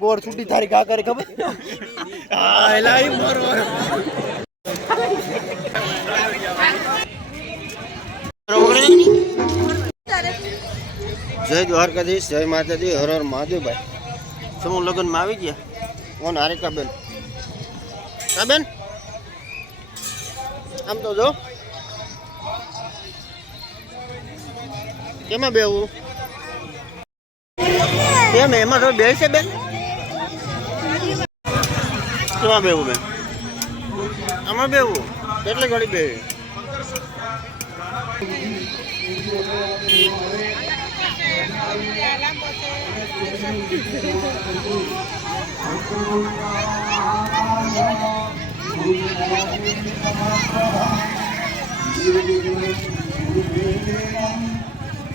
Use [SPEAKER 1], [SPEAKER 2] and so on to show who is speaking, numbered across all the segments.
[SPEAKER 1] ગોળ છૂટી તારી કા કરે ખબર? હા જય દ્વારકાધીશ જય માતાજી હર હર મહાદેવભાઈ. સમૂહ લગ્નમાં આવી ગયા? કોણ? હારિકાબેન. હા બેન આમ તો જો. કેમાં બેવું કેમ એમાં તો બે છે બેન? કેમાં બેવું બેન? આમાં બેવું કેટલી ઘડી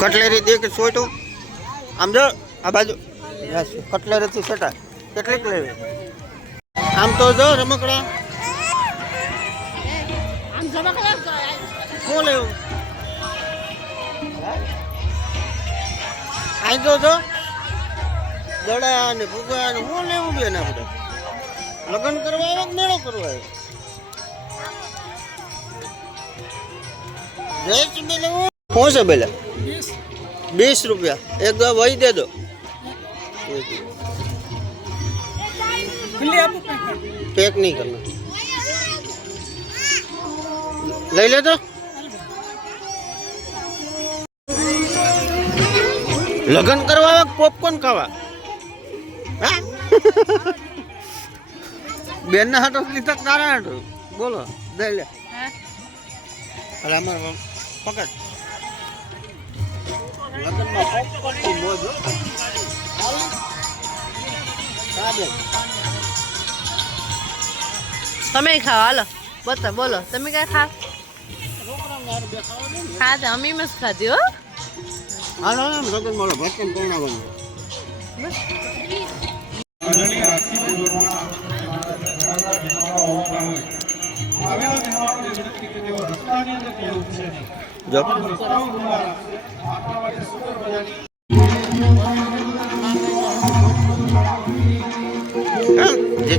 [SPEAKER 1] કટલેરી દે કે સોટું આમ જો આ બાજુ. કટલેરીથી સેટા કેટલીક લેવી? આમ તો જો રમકડા. શું લેવું? આઈ જો જો દડા ને ભૂગા ને શું લેવું બેન આપણે? લગ્ન કરવા આવ્યા કે મેળો કરવા આવ્યા જય શું છે બેલા? વીસ રૂપિયા. એક વહી દે દો પેક. નહીં કરના લઈ લે લગ્ન કરવા પોપકોર્ન ખાવા? હા? બેન ના હાટો લીધા કારણ હતું બોલો દઈ લે. રામા પકડ. હો. હા.
[SPEAKER 2] તમે ખાઓ, હાલો બતા બોલો તમે કઈ ખાવ
[SPEAKER 1] ને.
[SPEAKER 2] ખાધા અમે મસ્ત ખાધી, હો
[SPEAKER 1] જો હા જે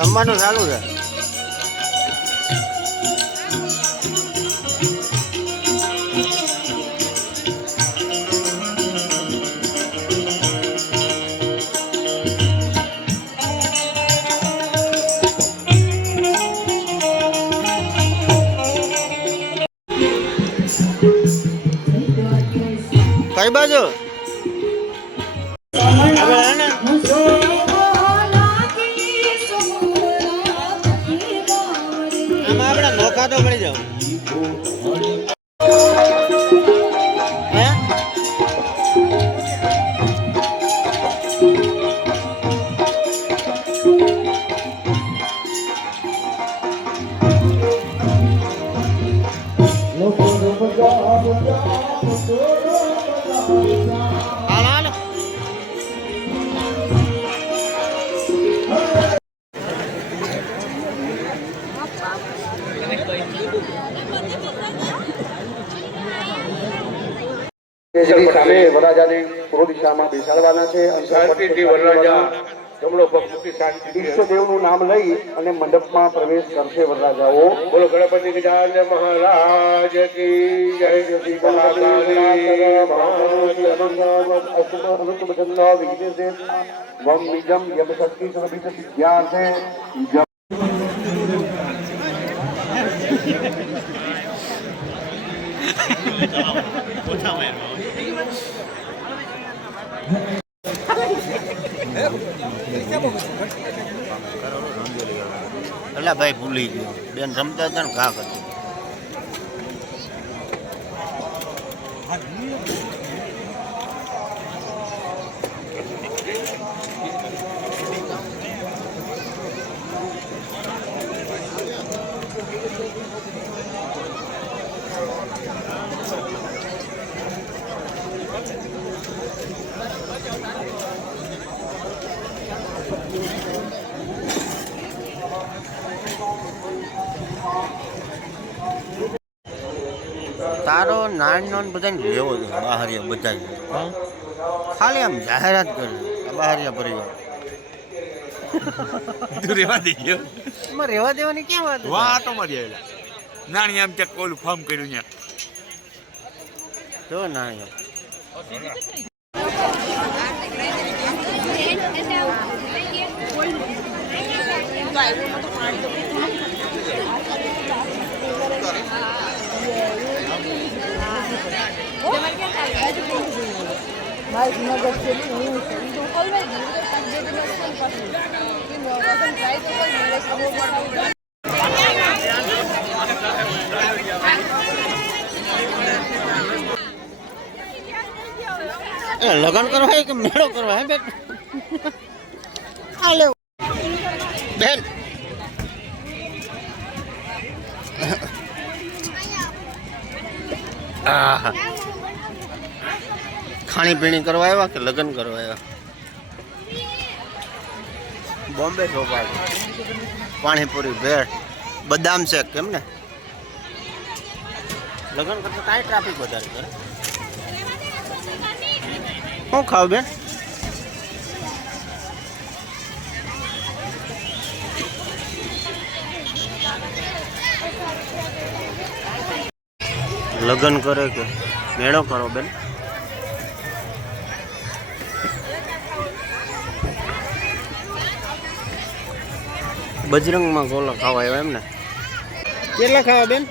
[SPEAKER 1] રમવાનું ચાલુ છે. કઈ બાજુ?
[SPEAKER 3] સામે વરરાજાને પૂર્વ દિશામાં બેસાડવાના છે
[SPEAKER 4] શાંતિથી વરરાજા
[SPEAKER 3] જમણો પગ શાંતિ
[SPEAKER 4] ઈષ્ટદેવનું નામ લઈ અને મંડપમાં પ્રવેશ કરશે વરરાજાઓ
[SPEAKER 3] બોલો ગણપતિ ગજાનન મહારાજ કી જય શ્રી મહાકાળી માત.
[SPEAKER 4] વમ બીજમ યમ શક્તિ સર્વિત સિદ્ધ્યાર્થે જપ
[SPEAKER 1] એટલે ભાઈ ભૂલી ગયો બેન રમતા હતા ને ઘા કરતી તારો નાનો ને બધાને લેવો જોઈએ બહારિયા બધા ખાલી આમ જાહેરાત કરી બહારિયા પરિવાર.
[SPEAKER 5] તું રેવા દેજો
[SPEAKER 1] એમાં રહેવા દેવાની ક્યાં વાત વાત
[SPEAKER 5] અમારી તો મારી આવેલા નાની આમ ચેક કોલું ફોર્મ કર્યું ત્યાં.
[SPEAKER 1] જો નાનો એ લગ્ન કરવા હે કે મેળો કરવા હે બેન? આ લેવું બેન આહા. ખાણીપીણી કરવા આવ્યા કે લગ્ન કરવા આવ્યા? બોમ્બે ઢોકળા પાણીપુરી ભેટ બદામ શેક કેમ ને? લગ્ન કરતા કાંઈ ટ્રાફિક વધારે કરે? શું ખાવ બેન? લગ્ન કરે કે મેળો કરો બેન? બજરંગમાં ગોલા ખાવા આવ્યા એમ ને કેટલા ખાવા બેન?